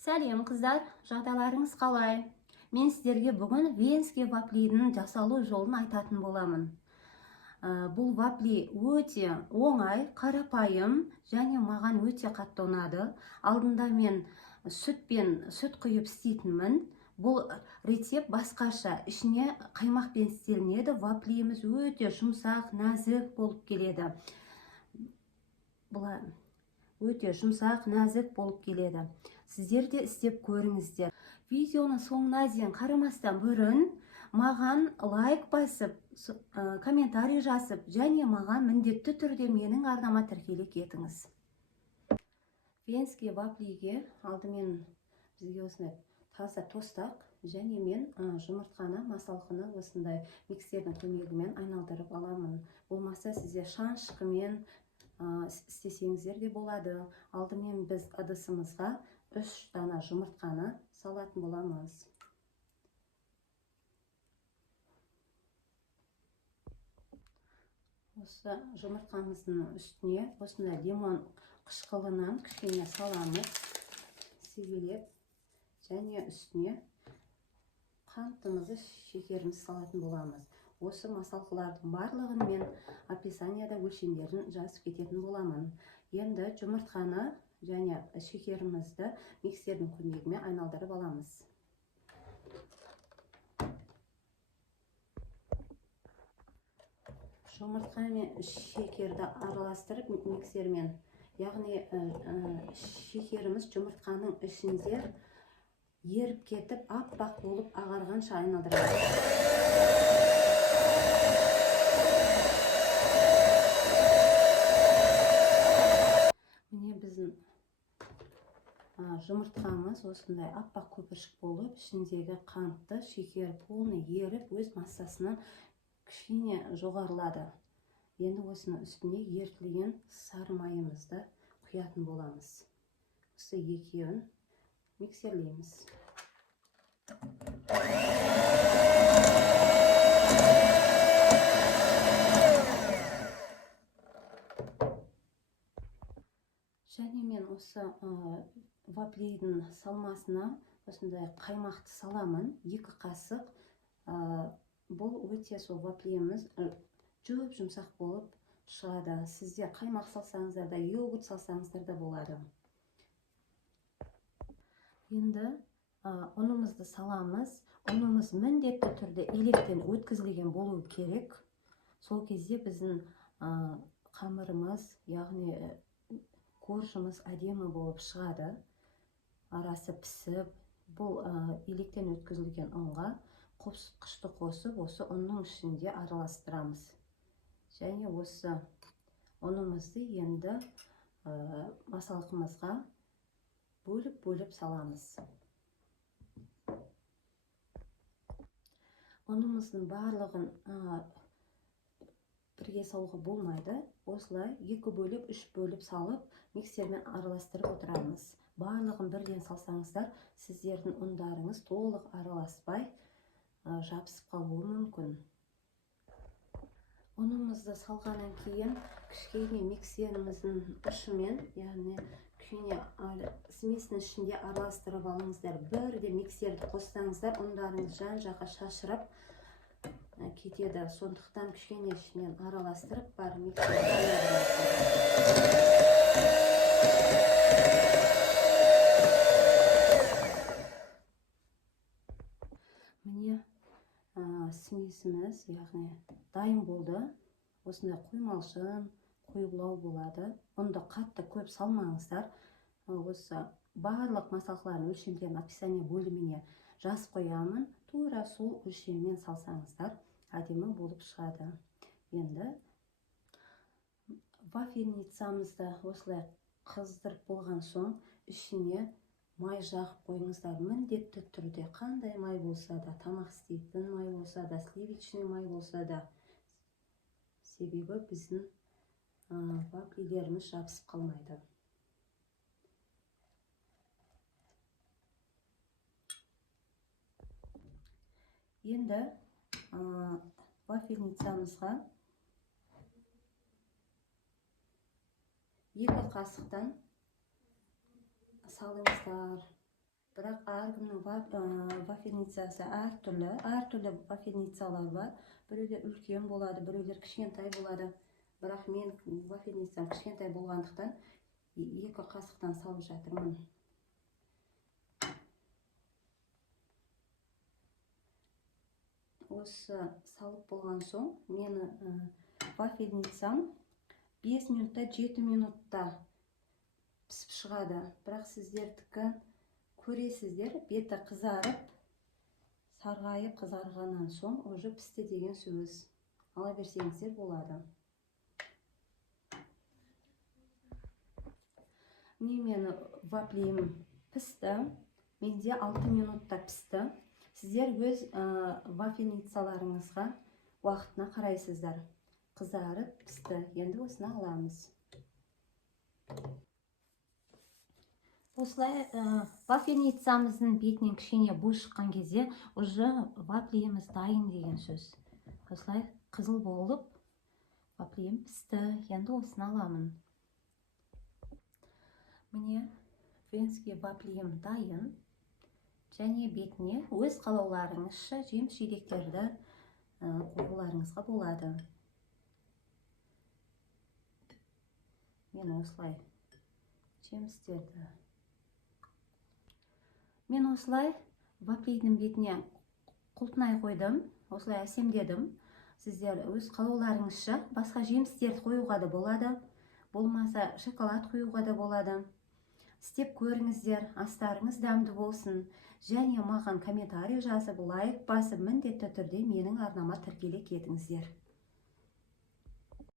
Сәлем қыздар, жағдайларыңыз қалай? Мен сіздерге бүгін венский вафлидің жасалу жолын айтатын боламын. Бұл вафли өте оңай, қарапайым және маған өте қатты ұнады. Алдында мен сүт құйып істейтінмін. Бұл рецепт басқаша, ішіне қаймақпен істелінеді. Вафлиіміз өте жұмсақ, нәзік болып келеді. Сіздер де істеп көріңіздер. Видеоның соңына дейін қарамастан бұрын маған лайк басып, комментарий жазып, және маған міндетті түрде менің арнама тіркеліп кетіңіз. Венский вафлиге алдымен бізге осындай таза тостақ және мен жұмыртқаны, масалқыны осындай миксердің көмегімен айналдырып аламын. Болмаса сіздер шанышқымен істесеңіздер де болады. Алдымен біз ыдысымызға 3 дана жұмыртқаны салатын боламыз. Осы жұмыртқамыздың үстіне осындай лимон қышқылынан кішкене саламыз, себелеп, және үстіне қантымызды, шекерімізді салатын боламыз. Осы масалқылардың барлығын мен описанияда өлшемдерін жазып кететін боламын. Енді жұмыртқаны және шекерімізді миксердің көмегімен айналдырып аламыз. Жұмыртқа мен шекерді араластырып миксермен, яғни шекеріміз жұмыртқаның ішінде еріп кетіп, аппақ болып ағарғанша айналдырамыз. Міне біздің жұмыртқамыз осындай аппақ көпіршік болып, ішіндегі қантты шекер полный еріп, өз массасынан кішкене жоғарылады. Енді осының үстіне ертілген сары майымызды құятын боламыз. Осы екеуін миксерлейміз. Және мен осы вафлидің салмасына осындай қаймақты саламын, 2 қасық. Бұл өте сол вафлиіміз жүп жұмсақ болып шығады. Сіздер қаймақ салсаңыздар да, йогурт салсаңыздар да болады. Енді ұнымызды саламыз. Ұнымыз міндетті түрде електен өткізілген болуы керек. Сол кезде біздің қамырымыз, яғни коржымыз әдемі болып шығады. Арасы пісіп, бұл електен өткізілген ұнға қышты қосып, осы ұнның ішінде араластырамыз. Және осы ұнымызды енді масалқымызға бөліп саламыз. Ұнымыздың барлығын бірге салуға болмайды. Осылай 2 бөліп, 3 бөліп салып, миксермен араластырып отырамыз. Барлығын бірден салсаңыздар, сіздердің ұндарыңыз толық араласпай жабысып қалуы мүмкін. Ұнымызды салғаннан кейін кішкене миксеріміздің ұшымен, яғни кішкене смесінің ішінде араластырып алыңыздар. Бірде миксерді қоссаңыздар, ұндарыңыз жан-жаққа шашырап кетеді. Сондықтан кішкене ішінен араластырып бар Міне смесіміз, яғни дайын болды. Осындай қоймалжың, қойылау болады. Ұнды қатты көп салмаңыздар. Осы барлық масалқылардың өлшемдерін описание бөліміне жазып қоямын. Тура сол өлшеммен салсаңыздар, әдемі болып шығады. Енді вафельницамызды осылай қыздырып болған соң, ішіне май жағып қойыңыздар. Міндетті түрде, қандай май болса да, тамақ істейтін май болса да, сливочный май болса да, себебі біздің вафлилеріміз жабысып қалмайды. Енді вафельницамызға 2 қасықтан салыңыздар. Бірақ әркімнің вафельницасы әртүрлі вафельницалар бар. Біреулер үлкен болады, біреулер кішкентай болады. Бірақ мен вафельницам кішкентай болғандықтан 2 қасықтан салып жатырмын. Осы салып болған соң, мені вафельницам 5 минутта, 7 минутта пісіп шығады. Бірақ сіздердікі көресіздер, беті қызарып, сарғайып қызарғаннан соң уже пісті деген сөз. Ала берсеңіздер болады. Мені вафлиім пісті. Менде 6 минутта пісті. Сіздер өз вафельницаларыңызға уақытына қарайсыздар. Қызарып пісті. Енді осыны аламыз. Осылай вафельницамыздың бетінен кішкене бу шыққан кезде уже вафлиіміз дайын деген сөз. Осылай қызыл болып вафлиім пісті. Енді осыны аламын. Міне венский вафлиім дайын. Және бетіне өз қалауларыңызша жеміс-жидектерді қоюларыңызға болады. Мен осылай жемістерді. Мен осылай вафлидің бетіне құлтынай қойдым. Осылай әсемдедім. Сіздер өз қалауларыңызша басқа жемістерді қоюға да болады. Болмаса шоколад қоюға да болады. Істеп көріңіздер, астарыңыз дәмді болсын. Және маған комментарий жазып, лайк басып, міндетті түрде менің арнама тіркеле кетіңіздер.